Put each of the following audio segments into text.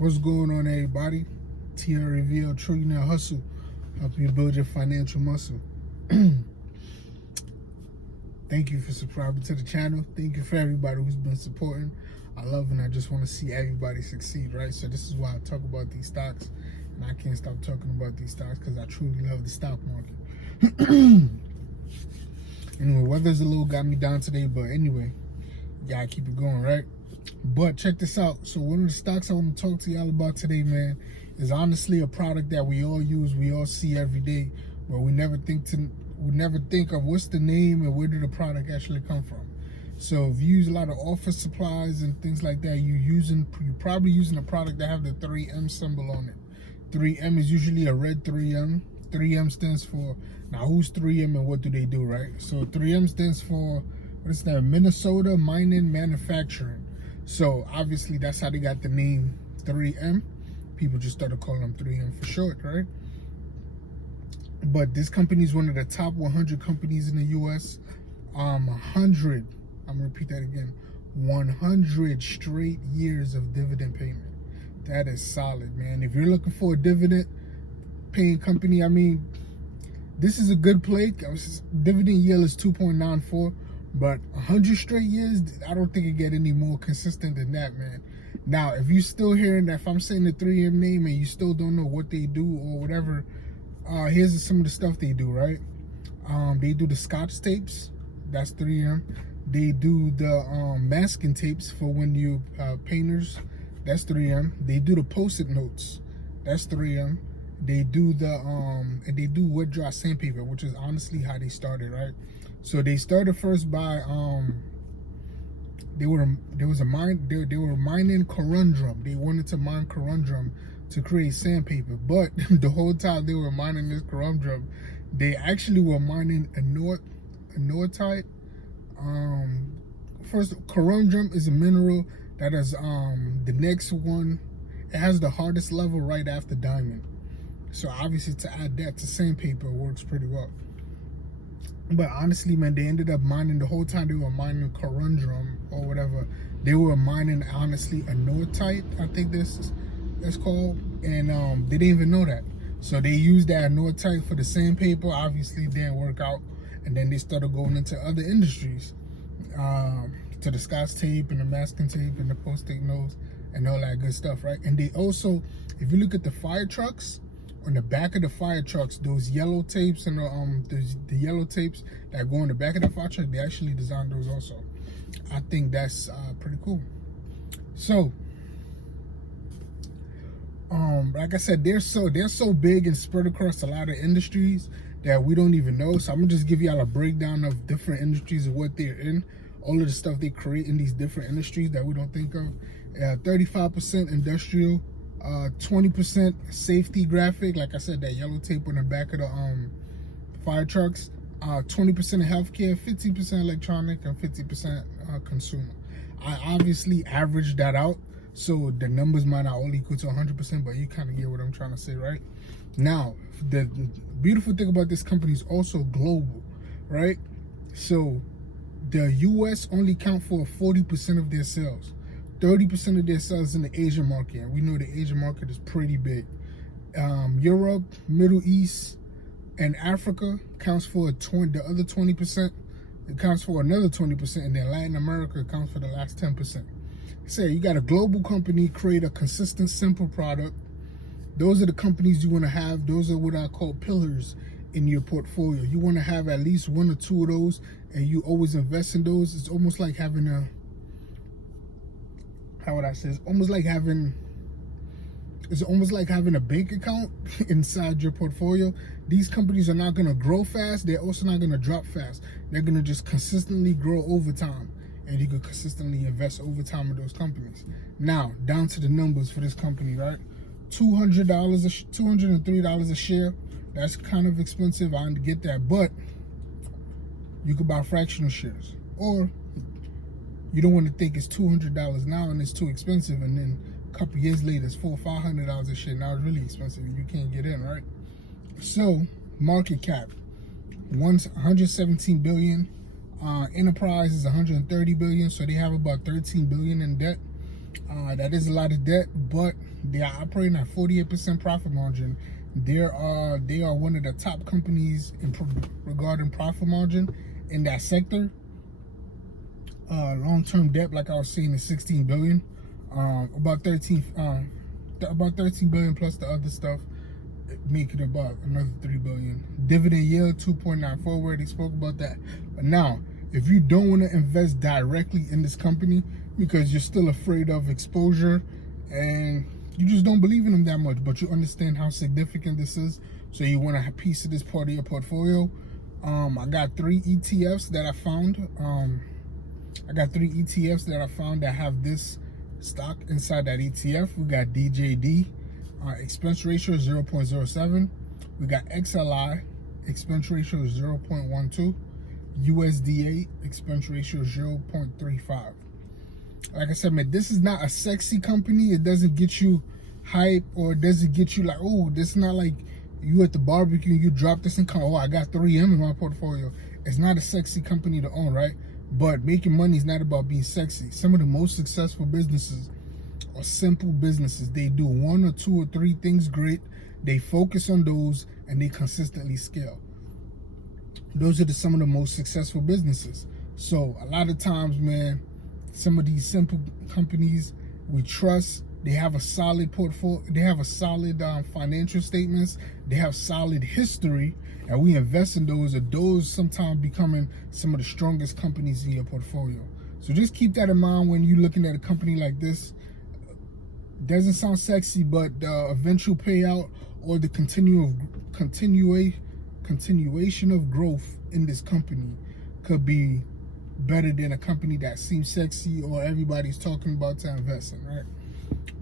What's going on, everybody? TRVL Trillionaire Hustle, helping you build your financial muscle. Thank you for subscribing to the channel. Thank you for everybody who's been supporting. I love and I just want to see everybody succeed, right? So this is why I talk about these stocks, and I can't stop talking about these stocks because I truly love the stock market. Anyway, weather's a little got me down today, but anyway, gotta keep it going, right? But check this out. So one of the stocks I want to talk to y'all about today, man, is honestly a product that we all use, we all see every day, but we never think of what's the name and where did the product actually come from. So if you use a lot of office supplies and things like that, you're probably using a product that have the 3M symbol on it. 3M is usually a red 3M. 3M stands for, now who's 3M and what do they do, right? So 3M stands for, what is that? Minnesota Mining Manufacturing. So obviously that's how they got the name 3M. People just started calling them 3M for short, right? But this company is one of the top 100 companies in the US. 100, I'm gonna repeat that again, 100 straight years of dividend payment. That is solid, man. If you're looking for a dividend paying company, I mean, this is a good play. Dividend yield is 2.94. But 100 straight years, I don't think it get any more consistent than that, man. Now, if you're still hearing that, if I'm saying the 3M name and you still don't know what they do or whatever, here's some of the stuff they do, right? They do the Scotch tapes, that's 3M. They do the masking tapes for when you painters, that's 3M. They do the Post-it notes, that's 3M. They do the and they do wet dry sandpaper, which is honestly how they started, right? So they started first by they were mining corundum. They wanted to mine corundum to create sandpaper, but the whole time they were mining this corundum, they actually were mining anortite. First, corundum is a mineral that is the next one. It has the hardest level right after diamond. So obviously to add that to sandpaper works pretty well. But honestly, man, they ended up mining the whole time they were mining corundum or whatever. They were mining, honestly, anortite, I think this is called. And they didn't even know that. So they used that anortite for the sandpaper. Obviously, it didn't work out. And then they started going into other industries. To the Scotch tape and the masking tape and the Post-it notes and all that good stuff, right? And they also, if you look at the fire trucks, on the back of the fire trucks, those yellow tapes and the yellow tapes that go on the back of the fire truck, they actually designed those also. I think that's pretty cool. So, like I said, they're so big and spread across a lot of industries that we don't even know. So I'm gonna just give y'all a breakdown of different industries and what they're in, all of the stuff they create in these different industries that we don't think of. 35% industrial. 20% safety graphic, like I said, that yellow tape on the back of the fire trucks. 20% healthcare, 50% electronic, and 50% consumer. I obviously averaged that out, so the numbers might not all equal to 100%, but you kind of get what I'm trying to say, right? Now, the beautiful thing about this company is also global, right? So the US only count for 40% of their sales. 30% of their sales in the Asian market, and we know the Asian market is pretty big. Europe, Middle East, and Africa counts for the other 20%. It counts for another 20%, and then Latin America accounts for the last 10%. Say you got a global company create a consistent, simple product. Those are the companies you want to have. Those are what I call pillars in your portfolio. You want to have at least one or two of those, and you always invest in those. It's almost like having a, how would I say? It's almost like having a bank account inside your portfolio. These companies are not going to grow fast. They're also not going to drop fast. They're going to just consistently grow over time, and you can consistently invest over time in those companies. Now, down to the numbers for this company, right? $203 a share. That's kind of expensive. I get that, but you could buy fractional shares, or you don't want to think it's $200 now and it's too expensive, and then a couple years later it's $400 or $500 a share. Now it's really expensive and you can't get in, right? So market cap, 117 billion. Enterprise is 130 billion, so they have about 13 billion in debt. That is a lot of debt, but They are operating at 48% profit margin. They are one of the top companies in regarding profit margin in that sector. Long-term debt, like I was saying, is 16 billion. About 13 billion plus the other stuff, making about another 3 billion. Dividend yield 2.94. We already spoke about that. But now, if you don't want to invest directly in this company because you're still afraid of exposure and you just don't believe in them that much, but you understand how significant this is, so you want to have a piece of this part of your portfolio, I got 3 ETFs that I found. That have this stock inside that ETF. We got DJD, expense ratio 0.07. We got XLI, expense ratio 0.12. USDA, expense ratio 0.35. Like I said, man, this is not a sexy company. It doesn't get you hype, or it doesn't get you like, oh, this is not like you at the barbecue, you drop this and come, oh, I got 3M in my portfolio. It's not a sexy company to own, right? But making money is not about being sexy. Some of the most successful businesses are simple businesses. They do 1 or 2 or 3 things great. They focus on those and they consistently scale. Those are some of the most successful businesses. So a lot of times, man, some of these simple companies we trust, they have a solid portfolio, they have a solid financial statements, they have solid history, and we invest in those, or those sometimes becoming some of the strongest companies in your portfolio. So just keep that in mind when you're looking at a company like this. Doesn't sound sexy, but the eventual payout or the continuation of growth in this company could be better than a company that seems sexy or everybody's talking about to invest in, right?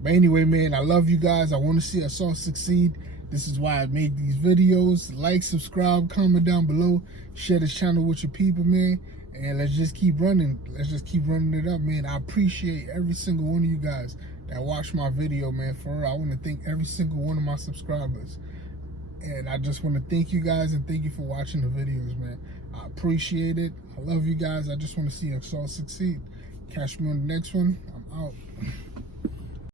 But anyway, man, I love you guys. I want to see us all succeed. This is why I make these videos. Like, subscribe, comment down below, share this channel with your people, man, and let's just keep running. Let's just keep running it up, man. I appreciate every single one of you guys that watch my video, man. For real, I want to thank every single one of my subscribers. And I just want to thank you guys and thank you for watching the videos, man. I appreciate it. I love you guys. I just want to see us all succeed. Catch me on the next one. I'm out.